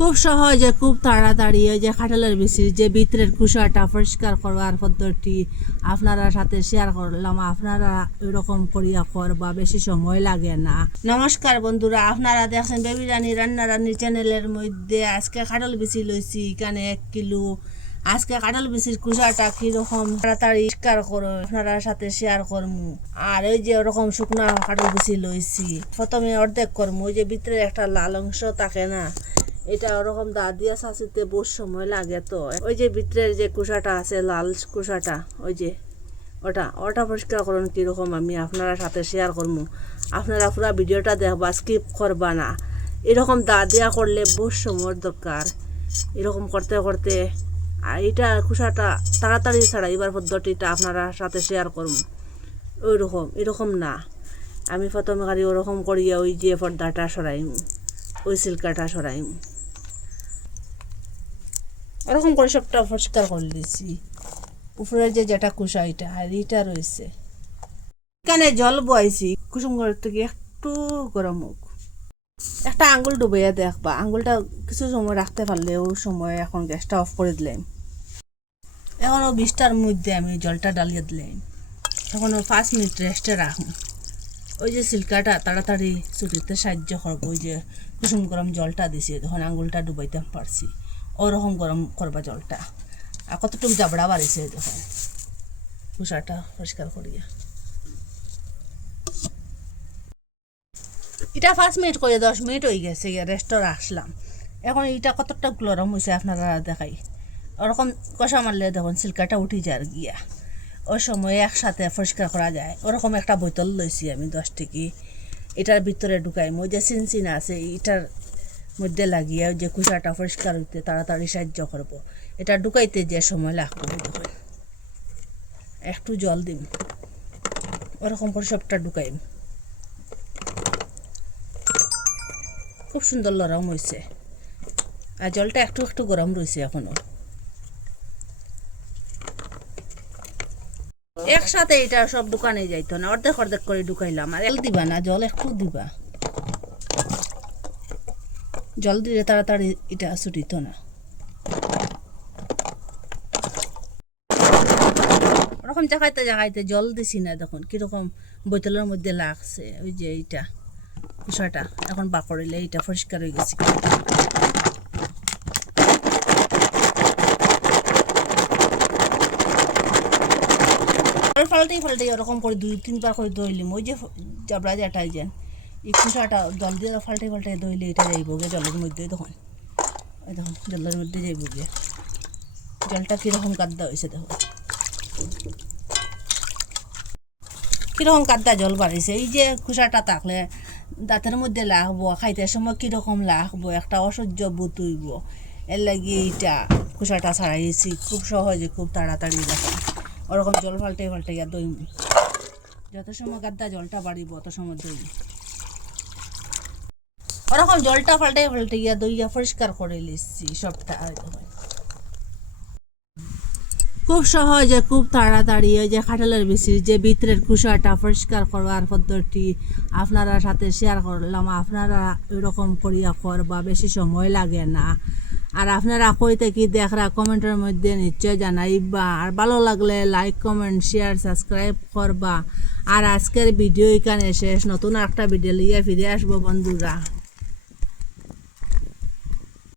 খুব সহজে খুব তাড়াতাড়ি ওই যে কাঁঠালের বিচির যে ভিতরের খোসাটা পরিষ্কার করবার পদ্ধতি আপনারা সাথে শেয়ার করলাম। আপনারা এরকম করিয়া করবা, বেশি সময় লাগে না। নমস্কার বন্ধুরা, আপনারা দেখছেন বেবি রানী রান্নারান্নির চ্যানেলের মধ্যে। আজকে কাঁঠাল বিচি লইছি এখানে 1 কিলো। আজকে কাঁঠাল বিচির খোসাটা কিরকম তাড়াতাড়ি পরিষ্কার করো আপনারা সাথে শেয়ার করমু। আর ওই যে ওরকম শুকনা কাঁঠাল বিচি লইছি, প্রথমে অর্ধেক করমু। ওই যে ভিতরে একটা লাল অংশ থাকে না, এটা ওরকম দা দিয়া চাচিতে বহু সময় লাগে। তো ওই যে ভিতরের যে কুসাটা আছে, লাল কুসাটা, ওই যে ওটা পরিষ্কার করুন কীরকম আমি আপনারা সাথে শেয়ার করবো। আপনারা পুরো ভিডিওটা দেখবা, স্কিপ করবা না। এরকম দা দিয়া করলে বহু সময়ের দরকার। এরকম করতে করতে আর এটা কুসাটা তাড়াতাড়ি ছাড়াইবার পদ্ধতিটা আপনারা সাথে শেয়ার করবো। এরকম না, আমি প্রথমে খালি ওরকম করিয়া ওই যে পর্দাটা সরাইম, ওই সিল্কাটা সরাইম, ওরকম করে সবটা পরিষ্কার করে দিয়েছি। উপরে যেটা কুসা এটা আর এটা রয়েছে। এখানে জল বয়াইছি কুসুম ঘরের থেকে একটু গরম হোক। একটা আঙ্গুল ডুবাইয়া দেখবা, আঙ্গুলটা কিছু সময় রাখতে পারলে ওই সময় এখন গ্যাসটা অফ করে দিলাম। এখনও 20টার মধ্যে আমি জলটা ডালিয়ে দিলাম। এখনও 5 মিনিট রেস্টে রাখুন। ওই যে সিল্কাটা তাড়াতাড়ি ছুটিতে সাহায্য করবো। ওই যে কুসুম গরম জলটা দিছি, তখন আঙ্গুলটা ডুবাইতে পারছি। ওরকম গরম করবা জলটা। আর কতটুকু জাবড়া বাড়িছে দেখুন কুসাটা পরিষ্কার করিয়া। এটা 5 মিনিট করে 10 মিনিট হয়ে গেছে, রেস্টও রাখলাম। এখন এটা কতটা গরম হয়েছে আপনারা দেখাই। ওরকম কষা মারলে দেখুন সিল্কাটা উঠি যায় গিয়া। ওই সময় একসাথে পরিষ্কার করা যায়। ওরকম একটা বোতল লইছি আমি 10 টাকি। এটার ভিতরে ঢুকাই, ওই যে চিনচিন আছে এটার মধ্যে লাগিয়ে ওই যে কুসাটা পরিষ্কার হইতে তাড়াতাড়ি সাহায্য করব। এটা ঢুকাইতে যে সময় লাগবে দেখুন। একটু জল দিম, ওরকম করে সবটা ঢুকাইম। খুব সুন্দর নরম হয়েছে। আর জলটা একটু একটু গরম রয়েছে এখনো। একসাথে এটা সব দোকানে যাইতো না, অর্ধেক অর্ধেক করে ঢুকাইলাম। আর জল দিবা না, জল একটু দিবা। জল দিলে তাড়াতাড়ি এটা ছুটিত না। ওরকম জায়গাইতে জল দিছি না, দেখুন কিরকম বোতলের মধ্যে লাগছে। ওই যে এইটা কুসাটা এখন বাকড়িলে এইটা পরিষ্কার হয়ে গেছে। ফাল্টাই ওরকম করে 2-3 বার করে ধুইলিম। ওই যে জাবড়া যেটাই যেন এই কুসাটা জল দিয়ে ফাল্টাই ধুইলে এটা যাইব গে জলের মধ্যে। দেখুন ওই দেখুন জলের মধ্যে যাইব গে। জলটা কীরকম কাদ্দা হয়েছে দেখুন, কীরকম কাদ্দা জল বাড়িছে। এই যে কুসাটা থাকলে দাঁতের মধ্যে লাগবো, খাইতে সময় কীরকম লাগবো, একটা অসহ্য বোধ হইব। এর লাগে এইটা কুসাটা ছাড়াইছি খুব সহজে, খুব তাড়াতাড়ি। দেখুন ওরকম জল ফাল্টাইয়া দইম। যত সময় গাদ্দা জলটা বাড়িব অত সময় দইম। ওরকম জলটা ফাল্টাইয়া দইয়া পরিষ্কার করে লিখছি সবটা। খুব সহজে খুব তাড়াতাড়ি ওই যে কাঁঠালের বিচির যে ভিতরের খোসাটা পরিষ্কার করবার পদ্ধতি আপনারা সাথে শেয়ার করলাম। আপনারা এরকম করিয়া করবা, বেশি সময় লাগে না। আর আপনারা কইতে কি দেখরা কমেন্টের মধ্যে নিশ্চয় জানাইবা। আর ভালো লাগলে লাইক, কমেন্ট, শেয়ার, সাবস্ক্রাইব করবা। আর আজকের ভিডিও এখানে শেষ। নতুন একটা ভিডিও নিয়ে ফিরে আসবো বন্ধুরা।